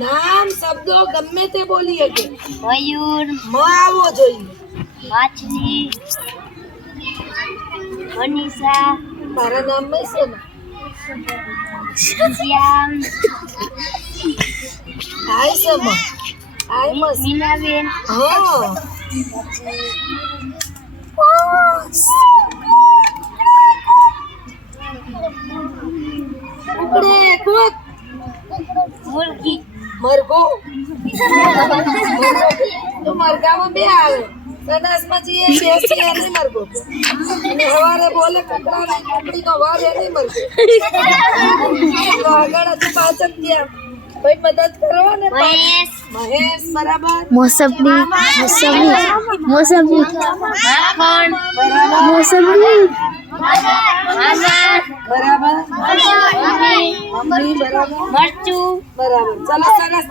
નામ શબ્દો ગમે તે બોલી શકે. મયુર, મ આવવો જોઈએ. માછલી, મનીષા, તારા નામ માં છે ને શ્યામ, આય છે મ આય મસ મીનાબેન, હા કુકડે કુક મુરગી, મરઘો તો મરઘામાં બે આવે. સદાસમાં જઈએ બેસી એની મરઘો અને હવારે બોલે કુકડા ની કુકડી નો વાર એની મરઘો. તો આગળ હતું પાછળ ત્યાં ભાઈ મદદ કરો ને. મહેશ, મહેશ બરાબર. મોસંબી માખણ, મોસંબી આનાર, બરાબર. મમ્મી, મમ્મી બરાબર. મરચું, બરાબર. ચલો સરસ